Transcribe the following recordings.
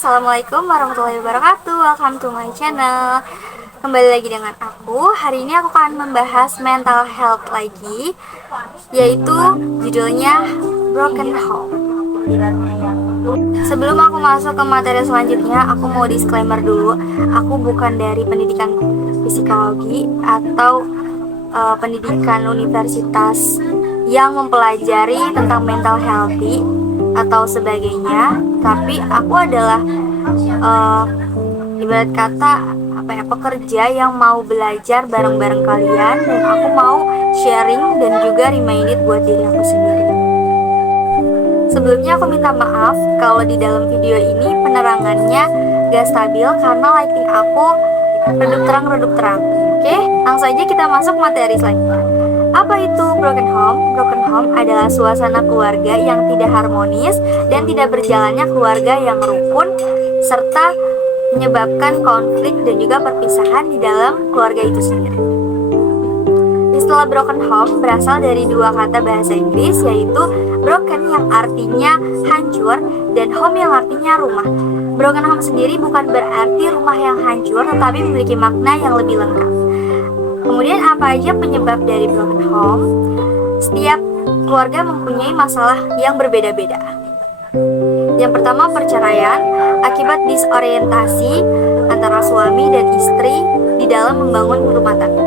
Assalamualaikum warahmatullahi wabarakatuh. Welcome to my channel. Kembali lagi dengan aku. Hari ini aku akan membahas mental health lagi, yaitu judulnya Broken Home. Sebelum aku masuk ke materi selanjutnya, aku mau disclaimer dulu. Aku bukan dari pendidikan psikologi atau pendidikan universitas yang mempelajari tentang mental healthy atau sebagainya, tapi aku adalah ibarat kata pekerja yang mau belajar bareng-bareng kalian, dan aku mau sharing dan juga reminded buat diri aku sendiri. Sebelumnya aku minta maaf kalau di dalam video ini penerangannya gak stabil karena lighting aku redup terang. Oke, langsung aja kita masuk materi selanjutnya. Apa itu broken home? Broken home adalah suasana keluarga yang tidak harmonis dan tidak berjalannya keluarga yang rukun, serta menyebabkan konflik dan juga perpisahan di dalam keluarga itu sendiri. Istilah broken home berasal dari dua kata bahasa Inggris, yaitu broken yang artinya hancur dan home yang artinya rumah. Broken home sendiri bukan berarti rumah yang hancur, tetapi memiliki makna yang lebih lengkap. Kemudian apa aja penyebab dari broken home? Setiap keluarga mempunyai masalah yang berbeda-beda. Yang pertama, perceraian akibat disorientasi antara suami dan istri di dalam membangun rumah tangga.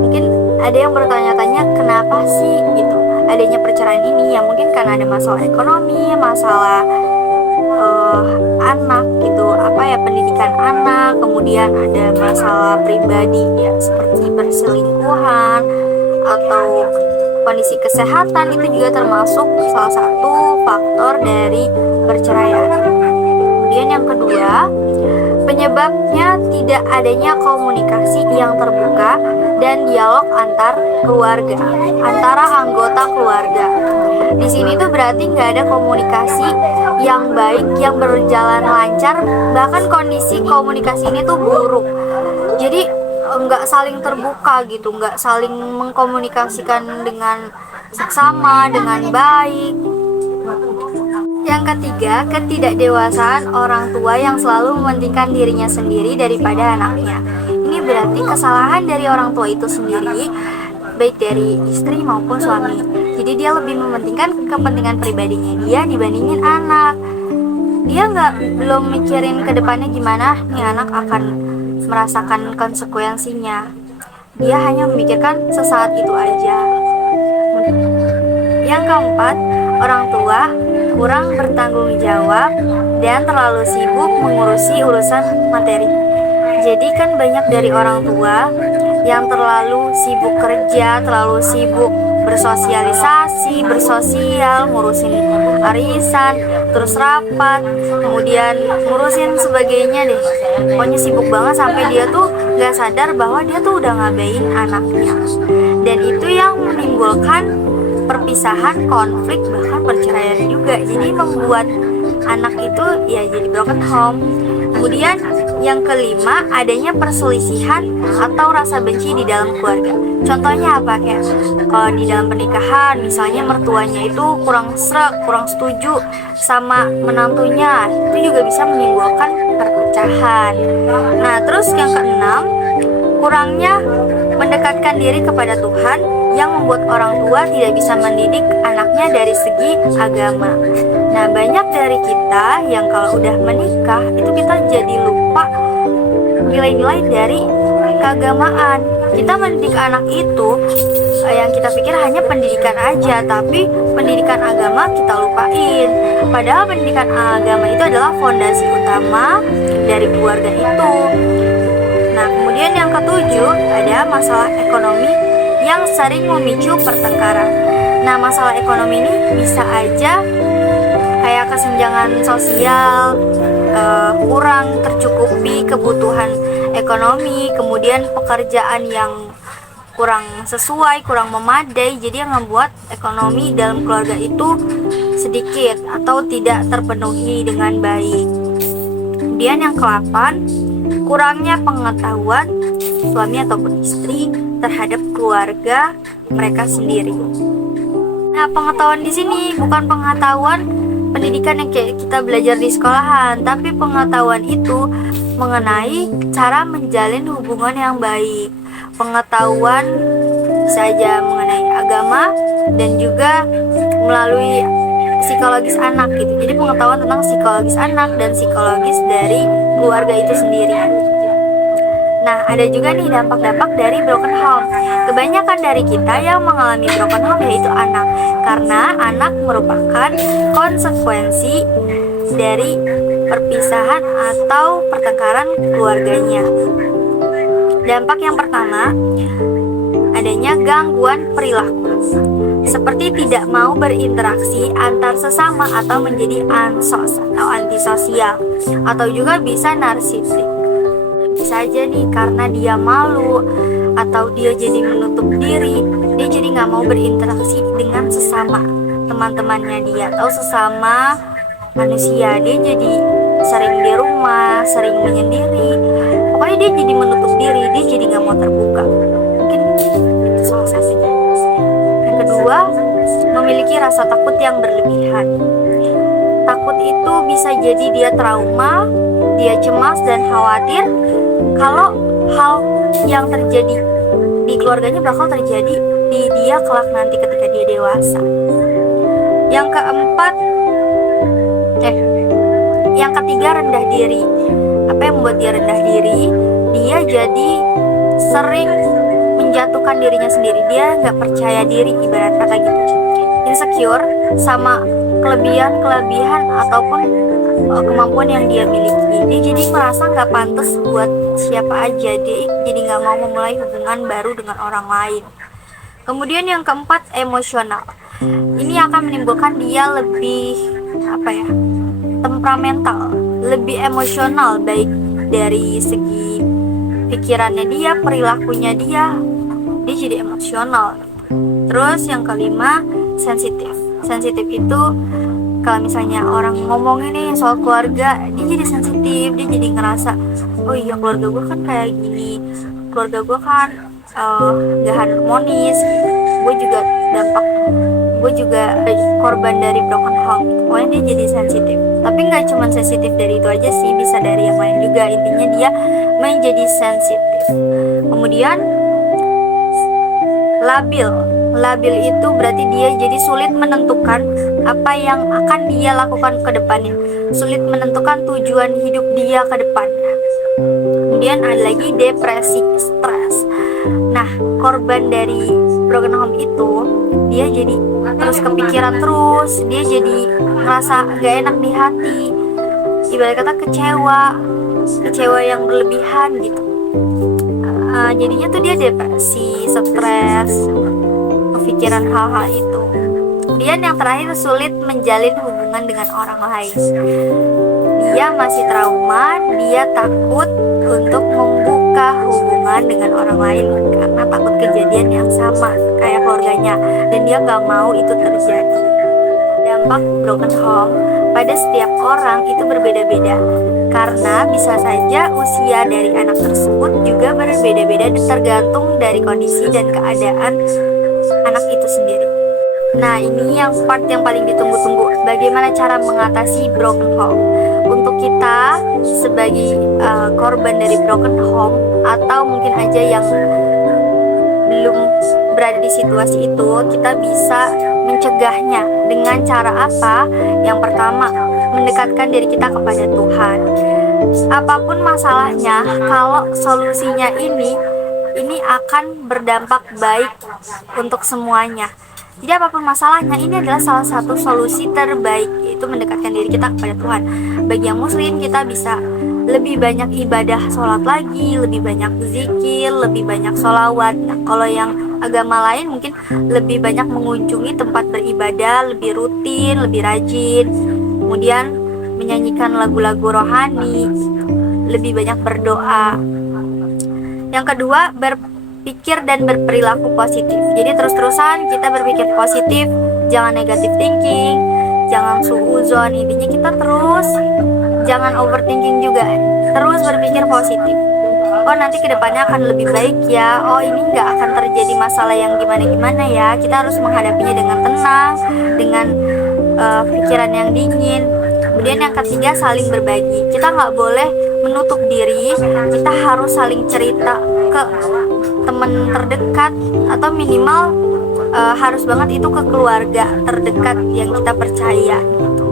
Mungkin ada yang bertanya-tanya kenapa sih gitu adanya perceraian ini? Ya mungkin karena ada masalah ekonomi, masalah anak gitu, pendidikan anak, kemudian ada masalah pribadi ya seperti perselingkuhan atau kondisi kesehatan, itu juga termasuk salah satu faktor dari perceraian. Kemudian yang kedua, penyebabnya tidak adanya komunikasi yang terbuka dan dialog antar keluarga, antara anggota keluarga. Di sini tuh berarti nggak ada komunikasi yang baik, yang berjalan lancar, bahkan kondisi komunikasi ini tuh buruk. Jadi nggak saling terbuka gitu, nggak saling mengkomunikasikan dengan seksama, dengan baik. Yang ketiga, ketidakdewasaan orang tua yang selalu mementingkan dirinya sendiri daripada anaknya. Ini berarti kesalahan dari orang tua itu sendiri, baik dari istri maupun suami. Jadi dia lebih mementingkan kepentingan pribadinya dia dibandingin anak. Dia belum mikirin ke depannya gimana nih anak akan merasakan konsekuensinya. Dia hanya memikirkan sesaat itu aja. Yang keempat, orang tua kurang bertanggung jawab dan terlalu sibuk mengurusi urusan materi. Jadi kan banyak dari orang tua yang terlalu sibuk kerja, terlalu sibuk bersosialisasi, bersosial, ngurusin arisan, terus rapat, kemudian ngurusin sebagainya deh. Pokoknya sibuk banget sampai dia tuh gak sadar bahwa dia tuh udah ngabain anaknya. Dan itu yang menimbulkan perpisahan, konflik, bahkan perceraian juga. Jadi membuat anak itu ya jadi broken home. Kemudian yang kelima, adanya perselisihan atau rasa benci di dalam keluarga. Contohnya apa? Kayak kalau di dalam pernikahan, misalnya mertuanya itu kurang sreg, kurang setuju sama menantunya, itu juga bisa menimbulkan perpecahan. Nah, terus yang keenam, kurangnya mendekatkan diri kepada Tuhan yang membuat orang tua tidak bisa mendidik anaknya dari segi agama. Nah, banyak dari kita yang kalau udah menikah itu kita jadi lupa nilai-nilai dari keagamaan. Kita mendidik anak itu yang kita pikir hanya pendidikan aja, tapi pendidikan agama kita lupain. Padahal pendidikan agama itu adalah fondasi utama dari keluarga itu. Nah, kemudian yang ketujuh, ada masalah ekonomi yang sering memicu pertengkaran. Nah, masalah ekonomi ini bisa aja kayak kesenjangan sosial, kurang tercukupi kebutuhan ekonomi, kemudian pekerjaan yang kurang sesuai, kurang memadai, jadi yang membuat ekonomi dalam keluarga itu sedikit atau tidak terpenuhi dengan baik. Kemudian yang ke-8, kurangnya pengetahuan suami ataupun istri terhadap keluarga mereka sendiri. Nah, pengetahuan di sini bukan pengetahuan pendidikan yang kayak kita belajar di sekolahan, tapi pengetahuan itu mengenai cara menjalin hubungan yang baik. Pengetahuan bisa aja mengenai agama dan juga melalui psikologis anak gitu. Jadi pengetahuan tentang psikologis anak dan psikologis dari keluarga itu sendiri. Nah, ada juga nih dampak-dampak dari broken home. Kebanyakan dari kita yang mengalami broken home yaitu anak, karena anak merupakan konsekuensi dari perpisahan atau pertengkaran keluarganya. Dampak yang pertama, adanya gangguan perilaku, seperti tidak mau berinteraksi antar sesama atau menjadi ansos atau antisosial, atau juga bisa narsistik. Bisa aja nih karena dia malu atau dia jadi menutup diri, dia jadi nggak mau berinteraksi dengan sesama teman-temannya dia atau sesama manusia. Dia jadi sering di rumah, sering menyendiri, pokoknya dia jadi menutup diri, dia jadi nggak mau terbuka. Mungkin itu salah satunya. Yang kedua, memiliki rasa takut yang berlebihan. Takut itu bisa jadi dia trauma, dia cemas dan khawatir kalau hal yang terjadi di keluarganya bakal terjadi di dia kelak nanti ketika dia dewasa. Yang keempat, yang ketiga, rendah diri. Apa yang membuat dia rendah diri? Dia jadi sering menjatuhkan dirinya sendiri. Dia nggak percaya diri, ibarat kata gitu. Insecure sama kelebihan ataupun kemampuan yang dia miliki. Dia jadi merasa nggak pantas buat siapa aja. Dia jadi nggak mau memulai hubungan baru dengan orang lain. Kemudian yang keempat, emosional. Ini akan menimbulkan dia lebih temperamental, lebih emosional, baik dari segi pikirannya dia, perilakunya dia jadi emosional. Terus yang kelima, sensitif. Sensitif itu kalau misalnya orang ngomongin nih soal keluarga, dia jadi sensitif, dia jadi ngerasa, oh iya keluarga gue kan kayak gini, keluarga gue kan gak harmonis, gue juga korban dari broken home. Pokoknya dia jadi sensitif. Tapi nggak cuma sensitif dari itu aja sih, bisa dari yang lain juga. Intinya dia menjadi sensitif. Kemudian labil. Labil itu berarti dia jadi sulit menentukan apa yang akan dia lakukan ke depannya, sulit menentukan tujuan hidup dia ke depannya. Kemudian ada lagi depresi, stres. Nah, korban dari broken home itu dia jadi terus kepikiran terus, dia jadi ngerasa gak enak di hati, ibarat kata kecewa yang berlebihan gitu. Jadinya tuh dia depresi, stres, kepikiran hal-hal itu. Kemudian yang terakhir, sulit menjalin hubungan dengan orang lain. Dia masih trauma, dia takut untuk membuka hubungan dengan orang lain karena takut kejadian yang sama kayak keluarganya, dan dia gak mau itu terjadi. Dampak broken home pada setiap orang itu berbeda-beda, karena bisa saja usia dari anak tersebut juga berbeda-beda tergantung dari kondisi dan keadaan anak itu sendiri. Nah, ini yang part yang paling ditunggu-tunggu, bagaimana cara mengatasi broken home. Untuk kita sebagai korban dari broken home, atau mungkin aja yang belum berada di situasi itu, kita bisa mencegahnya dengan cara apa? Yang pertama, mendekatkan diri kita kepada Tuhan. Apapun masalahnya, kalau solusinya ini akan berdampak baik untuk semuanya. Jadi apapun masalahnya, ini adalah salah satu solusi terbaik, yaitu mendekatkan diri kita kepada Tuhan. Bagi yang muslim, kita bisa lebih banyak ibadah sholat lagi, lebih banyak zikir, lebih banyak sholawat. Nah, kalau yang agama lain mungkin lebih banyak mengunjungi tempat beribadah, lebih rutin, lebih rajin. Kemudian menyanyikan lagu-lagu rohani, lebih banyak berdoa. Yang kedua, berpikir dan berperilaku positif. Jadi terus-terusan kita berpikir positif, jangan negative thinking, jangan suuzon. Intinya kita terus jangan overthinking juga, terus berpikir positif. Oh, nanti kedepannya akan lebih baik ya. Oh, ini nggak akan terjadi masalah yang gimana-gimana ya. Kita harus menghadapinya dengan tenang, dengan pikiran yang dingin. Kemudian yang ketiga, saling berbagi. Kita nggak boleh menutup diri, kita harus saling cerita ke teman terdekat, atau minimal harus banget itu ke keluarga terdekat yang kita percaya gitu.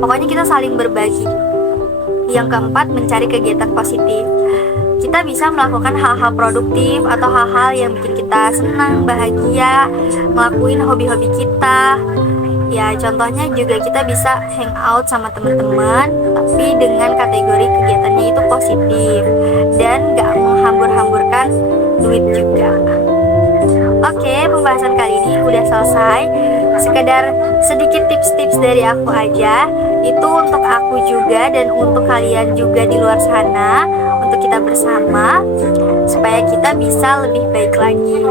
Pokoknya kita saling berbagi. Yang keempat, mencari kegiatan positif. Kita bisa melakukan hal-hal produktif atau hal-hal yang bikin kita senang, bahagia, ngelakuin hobi-hobi kita. Ya, contohnya juga kita bisa hangout sama teman-teman, tapi dengan kategori kegiatannya itu positif dan gak menghambur-hamburkan duit juga. Oke, pembahasan kali ini udah selesai. Sekedar sedikit tips-tips dari aku aja. Itu untuk aku juga dan untuk kalian juga di luar sana, untuk kita bersama supaya kita bisa lebih baik lagi.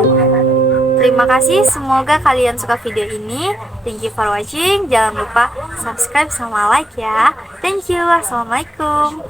Terima kasih, semoga kalian suka video ini. Thank you for watching. Jangan lupa subscribe sama like ya. Thank you. Assalamualaikum.